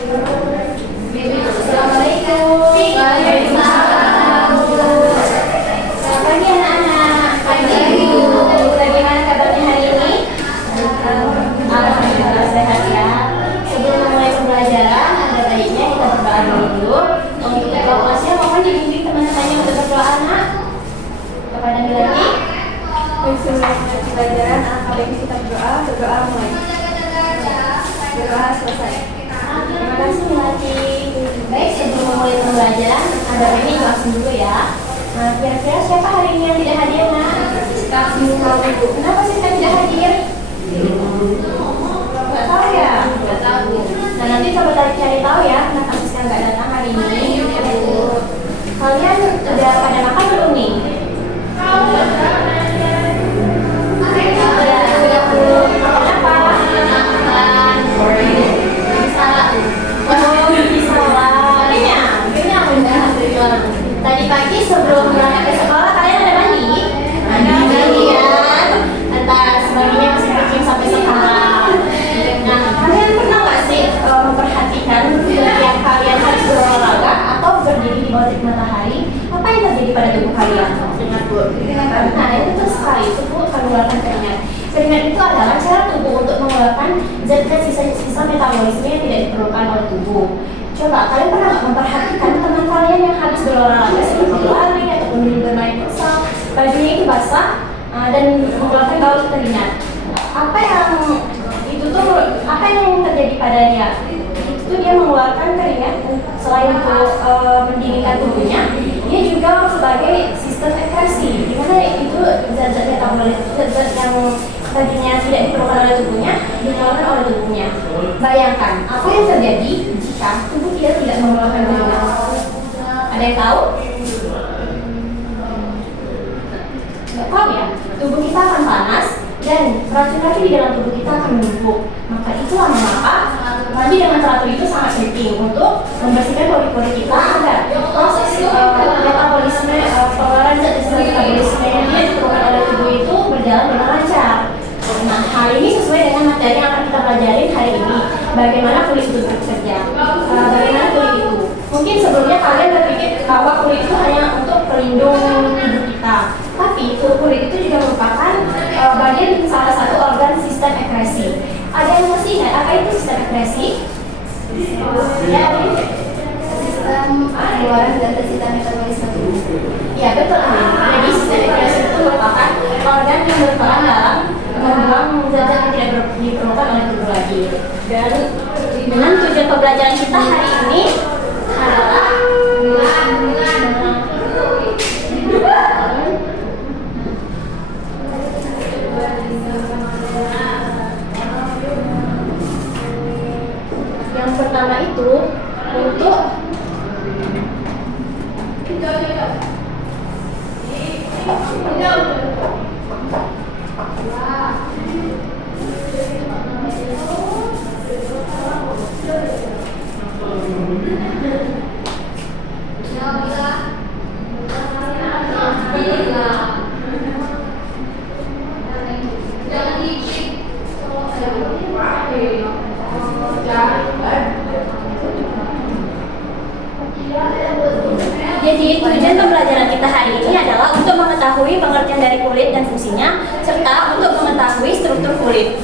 Assalamualaikum. Waalaikumsalam. Selamat pagi anak-anak. Pagi Bu. Bagaimana kabarnya hari ini? Alhamdulillah sehat ya. Sebelum memulai pembelajaran, ada baiknya kita berdoa dulu. Untuk evaluasinya, mohon dibimbing teman-temannya untuk berdoa anak. Kepada Milani. Sebelum pembelajaran, kali ini kita berdoa mulai. Berdoa selesai. Terima kasih Milani. Baik, sebelum memulai pembelajaran, ada ini langsung dulu ya. Nah, kira-kira siapa hari ini yang tidak hadir, nak? Ibu. Kenapa sih kita tidak hadir? Nggak tahu ya? Nggak tahu. Nah, nanti coba cari tahu ya, kenapa Siska nggak datang hari ini. Kalian udah pada makan belum nih? Tadi pagi sebelum berangkat ke sekolah kalian ada mandi? Mandi kan? Entar sebagiannya masih bikin sampai sekarang. Nah, kalian pernah nggak sih memperhatikan setiap kalian harus berolahraga atau berdiri di bawah terik matahari, apa yang terjadi pada tubuh kalian? Nah, itu tuh sekali itu Bu mengeluarkan keringat. Keringat itu adalah cara tubuh untuk mengeluarkan zat-zat sisa metabolisme yang tidak diperlukan oleh tubuh. Coba kalian pernah nggak memperhatikan teman kalian yang habis berolahraga seperti lari ataupun bermain futsal, bajunya itu basah dan mengeluarkan bau keringat. Apa yang terjadi pada dia? Itu dia mengeluarkan keringat. Selain itu mendinginkan tubuhnya, dia juga sebagai sistem ekskresi, di mana itu zat-zat metabolis, zat-zat yang tadinya tidak diperlukan oleh tubuhnya dikeluarkan oleh tubuhnya. Bayangkan apa yang terjadi jika tubuh kita tidak mengeluarkan keringat. Ada yang tahu? Nggak tahu ya. Tubuh kita akan panas dan racun-racun di dalam tubuh kita akan menumpuk. Maka itulah mengapa mandi dengan teratur itu sangat penting untuk membersihkan pori-pori kita agar proses metabolisme, pengeluaran zat-zat metabolisme yang diperlukan oleh tubuh itu berjalan dengan lancar. Nah, hari ini sesuai dengan materi yang akan kita pelajari hari ini. Bagaimana kulit itu bekerja? Bagaimana kulit itu? Mungkin sebelumnya kalian berpikir bahwa kulit itu hanya untuk pelindung tubuh kita. Tapi kulit itu juga merupakan bagian salah satu organ sistem ekskresi. Ada yang masih ingat apa itu sistem ekskresi? Ya, sistem pengeluaran zat-zat sisa metabolisme tubuh. Ya, betul. Jadi sistem ekskresi itu merupakan organ yang berperan dalam membuang zat-zat yang tidak diperlukan oleh tubuh lagi. Dan dengan tujuan pembelajaran kita hari ini adalah yang pertama itu untuk jadi tujuan pembelajaran kita hari ini adalah untuk mengetahui pengertian dari kulit dan fungsinya, serta untuk mengetahui struktur kulit.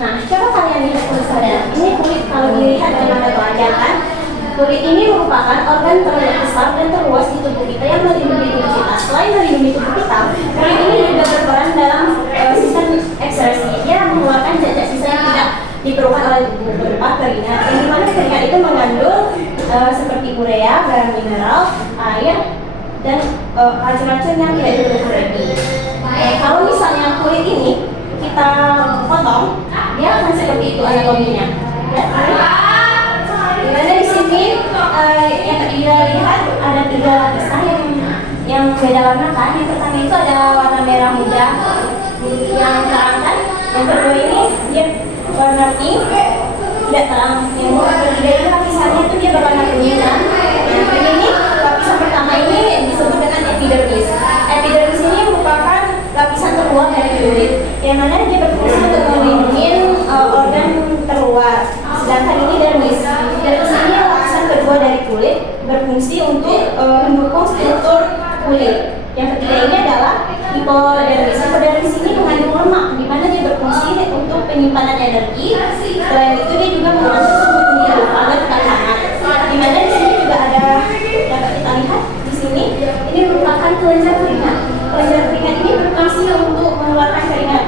Nah, coba kalian lihat kulit saya. Ini kulit kalau dilihat dari mata telanjang kan? Kulit ini merupakan organ terbesar dan terluas di tubuh kita yang melindungi tubuh kita. Selain melindungi tubuh kita, kulit ini juga berperan dalam sistem ekskresi. Dia mengeluarkan zat-zat sisa yang tidak diperlukan oleh tubuh berupa keringat. Yang dimana keringat itu mengandung seperti urea, garam mineral, air, dan racun-racun yang tidak diperlukan lagi. Kalau misalnya kulit ini kita potong, dia akan seperti itu anatominya. Ya, dimana di sini yang kita lihat ada 3 lapisan yang beda warna kan. Yang pertama itu ada warna merah muda yang terang kan. Yang kedua ini dia warna pink tidak terang. Yang ketiga ini lapisannya itu dia berwarna kuning kan. Yang ini lapisan pertama ini disebut dengan epidermis. Epidermis ini merupakan lapisan terluar dari kulit, yang mana dia berfungsi untuk melindungi organ terluar. Sedangkan ini dermis. Dermis kulit. Yang ketiga ini adalah hipodermis. Hipodermis ini mengandung lemak, di mana dia berfungsi untuk penyimpanan energi. Selain itu dia juga mengatur suhu tubuh agar tetap hangat. Di mana di sini juga ada dapat kita lihat di sini. Ini merupakan kelenjar keringat. Kelenjar keringat ini berfungsi untuk mengeluarkan keringat.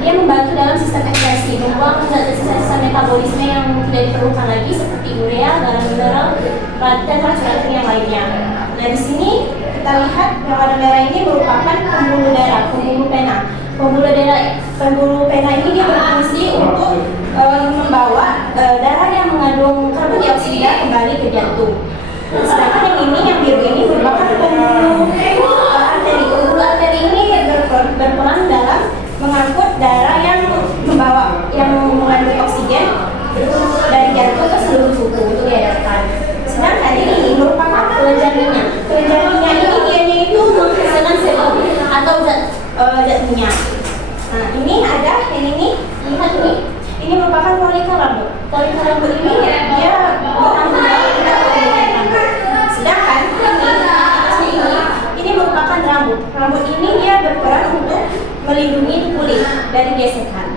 Dia membantu dalam sistem ekskresi, membuang sisa-sisa metabolisme yang tidak diperlukan lagi seperti urea, garam mineral, dan racun-racun yang lainnya. Nah di sini kita lihat yang warna merah ini merupakan pembuluh darah, pembuluh pena. Pembuluh pena ini dia berfungsi untuk membawa darah yang mengandung karbon dioksida kembali ke jantung. Sedangkan yang ini, yang biru ini merupakan pembuluh arteri. Pembuluh arteri ini berperan dalam mengangkut darah yang mengandung oksigen dari jantung ke seluruh tubuh untuk diedarkan. Sedangkan ini merupakan kelenjar minyak. Kelenjar minyak ini dianya itu menghasilkan sebum atau zat minyak. Nah ini ada yang ini, lihat ini merupakan folikel rambut. Folikel rambut ini dia bertanggung jawab untuk perlindungan rambut. Sedangkan ini merupakan rambut. Rambut ini dia berperan untuk melindungi kulit dari gesekan.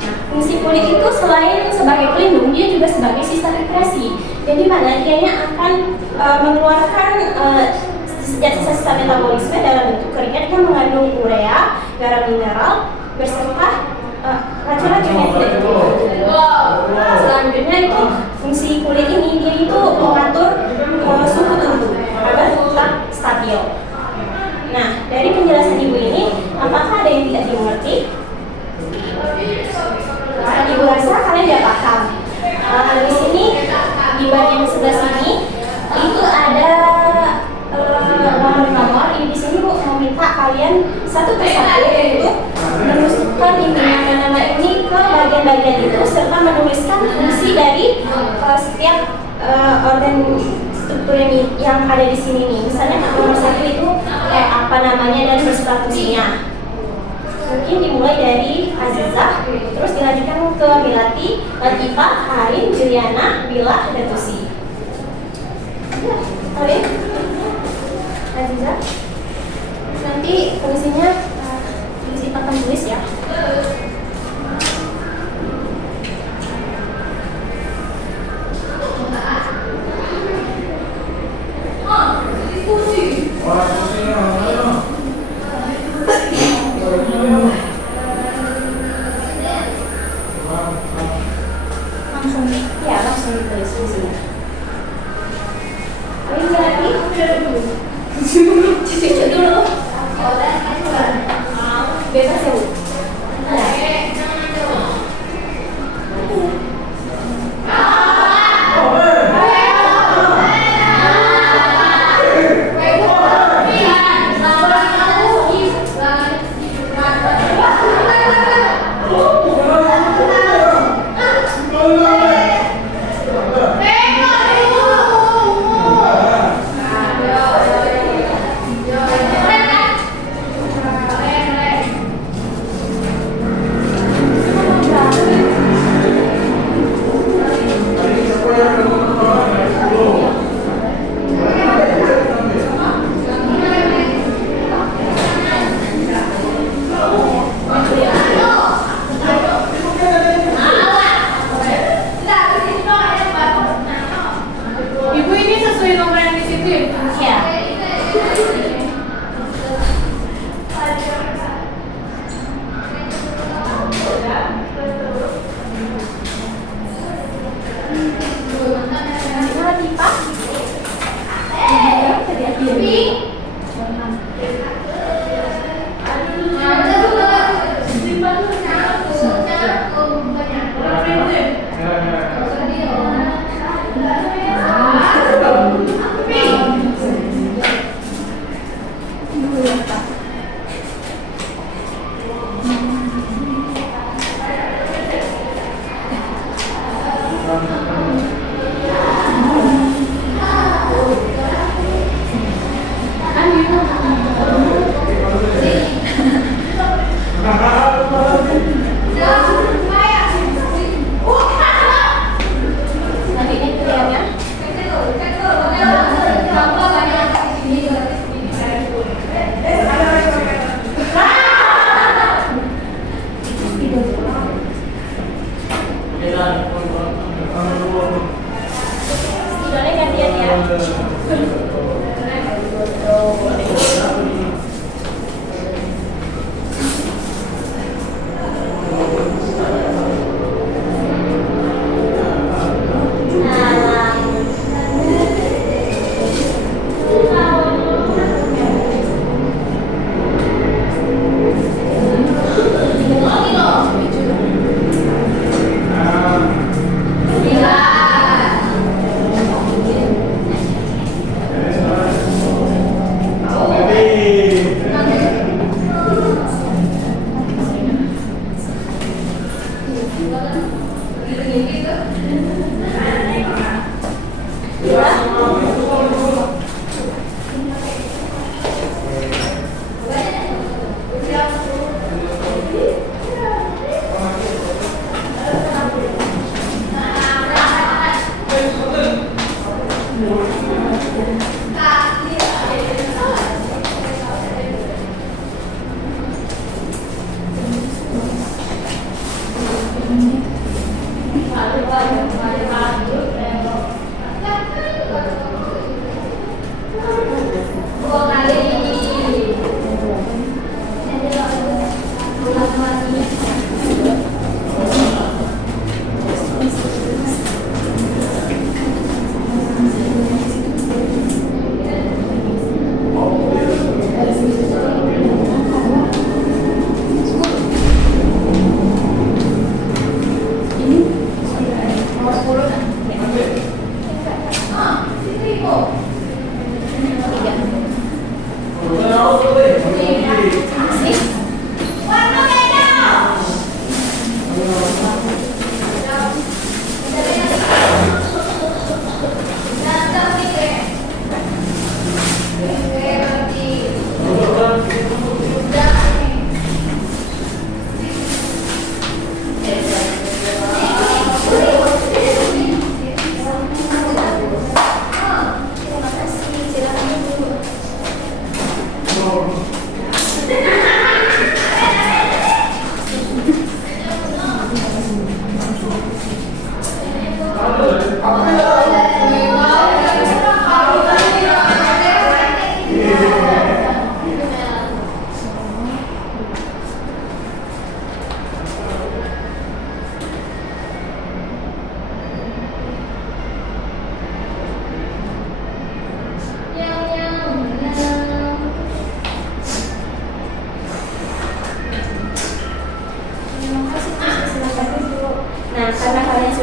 Nah, fungsi kulit itu selain sebagai pelindung, dia juga sebagai sistem ekskresi. Jadi mana dianya akan mengeluarkan sisa-sisa metabolisme dalam bentuk keringat yang mengandung urea, garam mineral, beserta racun-racun yang tidak diperlukan. Selanjutnya itu fungsi kulit ini dia itu mengatur suhu tubuh agar tetap stabil. Nah, dari penjelasan ibu ini, apakah ada yang tidak dimengerti? Ibu rasa kalian tidak paham. Di sini di bagian sebelah sini itu ada nomor-nomor. Di sini Bu mau minta kalian satu persatu untuk menusukkan intinya nama ini ke bagian-bagian itu serta menuliskan fungsi dari setiap organ struktur yang ada di sini nih. Misalnya nomor satu itu apa namanya dan beserta fungsinya. Mungkin dimulai dari Azizah, terus dilanjutkan ke Milati, Latifah, Harin, Juliana, Bila, dan Tusi. Oke, Azizah. Nanti fungsinya akan tulis ya. Langsung ditulis fungsinya. Ini lagi cucu dulu. Bebas ya Bu.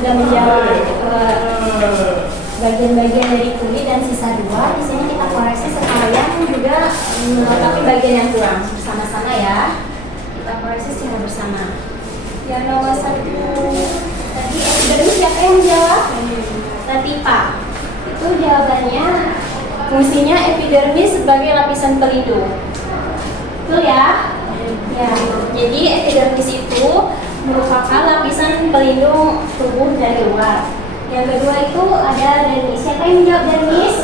sudah menjawab bagian-bagian dari kulit dan sisa 2. Di sini kita koreksi sekalian juga melengkapi bagian yang kurang bersama-sama ya. Kita koreksi secara bersama. Yang nomor 1 tadi epidermis, siapa yang menjawab? Latifa. Itu jawabannya, fungsinya epidermis sebagai lapisan pelindung. Betul ya? Ya. Jadi epidermis itu merupakan lapisan pelindung tubuh dari luar. Yang kedua itu ada dermis. Siapa yang menjawab dermis?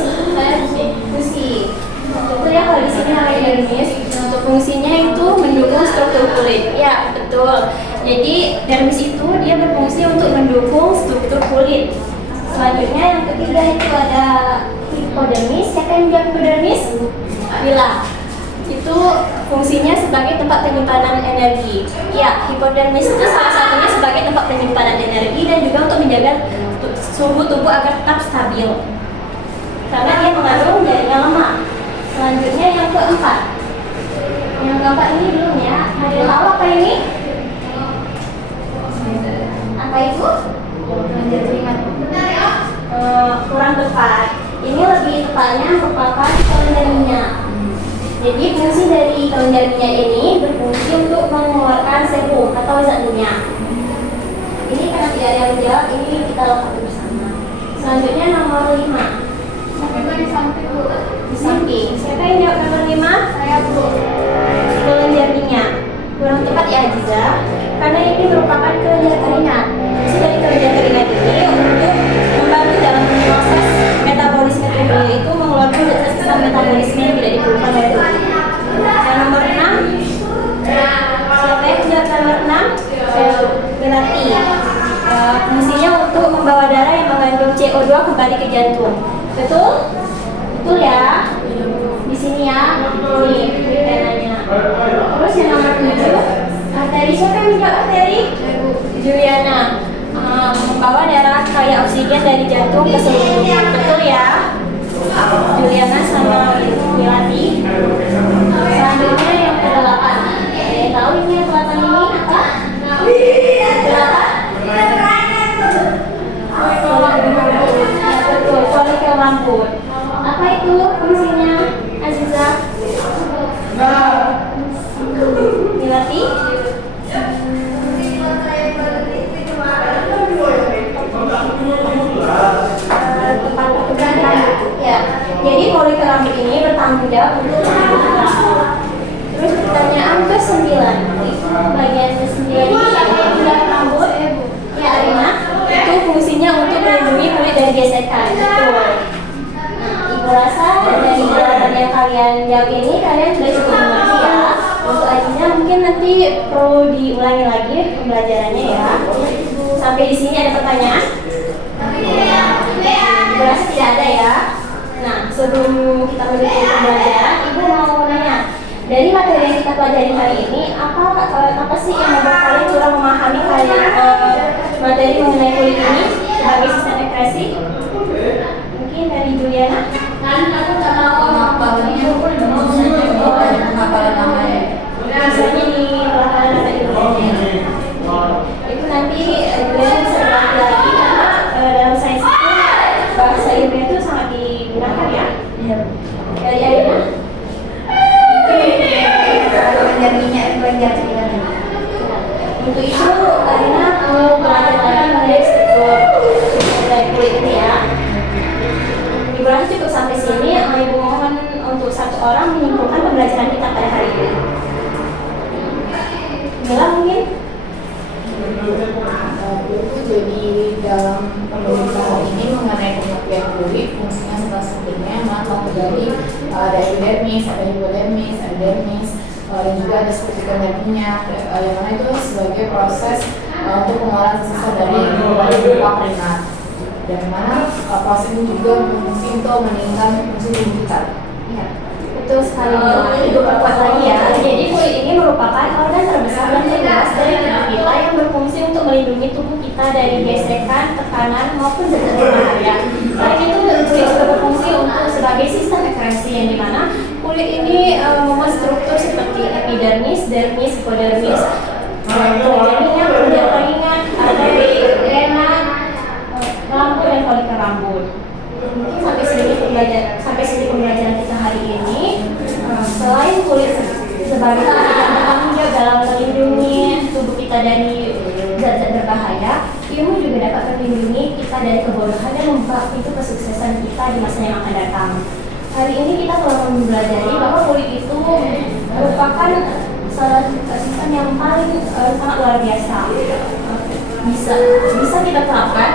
Fusi. Betul ya, kalau di sini ada dermis. Untuk fungsinya itu mendukung struktur kulit. Ya, betul. Jadi dermis itu dia berfungsi untuk mendukung struktur kulit. Selanjutnya yang ketiga itu ada hipodermis. Siapa yang menjawab hipodermis? Bila. Itu fungsinya sebagai tempat penyimpanan energi. Ya, hipodermis itu salah satunya sebagai tempat penyimpanan energi dan juga untuk menjaga suhu tubuh agar tetap stabil. Karena dia mengandung jaringan lemak. Selanjutnya yang keempat. Yang keempat ini belum ya. Ada yang tahu apa ini? Apa itu? Kurang tepat. Ini lebih tepatnya merupakan kelenjar minyak. Jadi fungsi dari kelenjar minyak ini berfungsi untuk mengeluarkan sebum atau zat minyak. Ini karena tidak ada yang menjawab, ini kita lengkapi bersama. Selanjutnya nomor 5. Di samping Bu. Di samping. Siapa yang jawab nomor 5? Saya Bu. Kelenjar minyak. Kurang tepat ya Aziza, karena ini merupakan kelenjar keringat. Fungsi dari kelenjar keringat ini untuk membantu dalam proses metabolisme tubuh, yaitu mengeluarkan zat sisa metabolisme yang tidak diperlukan oleh tubuh. Yang nomor 6. Siapa yang jawab nomor 6? Milati. Fungsinya untuk membawa darah yang mengandung CO2 kembali ke jantung. Betul? Betul ya? Di sini ya. Nih, penanya. Terus yang nomor 7, arteri. Siapa yang menjawab arteri? Juliana. Membawa darah kaya oksigen dari jantung ke seluruh tubuh. Betul ya? Juliana sama Milati. Selanjutnya yang ke-8. Tahu ini yang ke-8 ini apa? Folikel rambut. Apa itu fungsinya, Aziza? Milati? Ya. Jadi folikel rambut ini bertanggung jawab untuk rambut. Terus pertanyaan ke-9. Bagian ke-9 ini siapa yang menjawab rambut? Ya, Arina. Itu fungsinya untuk melindungi kulit dari gesekan. Betul. Nah, Ibu rasa dari jawaban yang kalian jawab ini kalian sudah cukup mengerti ya. Untuk Aziza mungkin nanti perlu diulangi lagi pembelajarannya ya. Sampai di sini ada pertanyaan? Ibu rasa tidak ada ya. Nah, sebelum kita menutup pembelajaran, Ibu mau nanya, dari materi yang kita pelajari hari ini, apa sih yang membuat kalian kurang memahami materi mengenai kulit ini sebagai sistem ekspresi? Mungkin dari Juliana? Kan aku nggak tahu apa ini aku udah mau hafalan namanya. Misalnya di pelajaran ada Juliana. Itu nanti Juliana bisa dilatih lagi karena dalam sains itu bahasa ilmiah itu sangat digunakan ya. Dari Arina? Kelenjar minyak, kelenjar keringat. Untuk itu, Arina mau belajar lagi mengenai struktur dari kulit ini ya. Ibu rasa cukup sampai sini. Ibu mohon untuk satu orang menyimpulkan pembelajaran kita pada hari ini. Mila mungkin? Jadi dalam pembelajaran ini mengenai pengertian kulit, fungsinya sebenarnya memang dari ada epidermis, ada hipodermis, ada dermis, dan juga ada seperti kelenjar minyak, yang mana itu sebagai proses untuk pengolahan sisa dari berupa keringat. Dan mana proses ini juga berfungsi untuk meningkatkan fungsi tubuh kita. Ya, betul sekali. Ibu perkuat lagi ya. Jadi kulit ini merupakan organ terbesar dan terluas dari tubuh kita yang berfungsi untuk melindungi tubuh kita dari gesekan, tekanan maupun zat-zat berbahaya. Selain itu, kulit juga berfungsi untuk sebagai sistem ekspresi yang dimana kulit ini memuat struktur seperti epidermis, dermis, hipodermis, kelenjar minyak, kelenjar keringat, arteri, vena, rambut. Mungkin sampai sini pembelajaran kita hari ini. Selain kulit sebagai yang bertanggung jawab dalam melindungi tubuh kita dari zat-zat berbahaya, ilmu juga dapat melindungi kita dari kebodohan dan membuka pintu kesuksesan kita di masa yang akan datang. Hari ini kita telah mempelajari bahwa kulit itu merupakan salah satu sistem yang paling sangat luar biasa. Bisa kita terapkan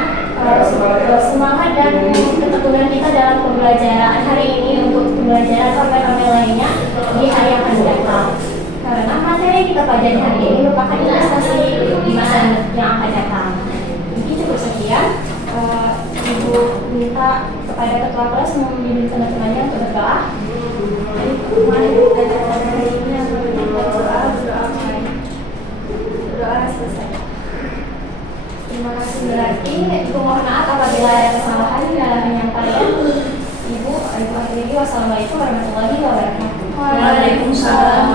semangat dan ketekunan kita dalam pembelajaran hari ini untuk pembelajaran sampai lainnya di hari yang akan datang. Karena materi yang kita pelajari hari ini merupakan investasi di masa yang akan datang. Mungkin cukup sekian. Ibu minta kepada ketua kelas membimbing teman-temannya untuk berdoa. Mari kita hari ini berdoa selesai. Terima kasih berarti. Ibu mohon maaf apabila ada kesalahan dalam penyampaian. Ibu akhiri. Wassalamualaikum warahmatullahi wabarakatuh. Waalaikumsalam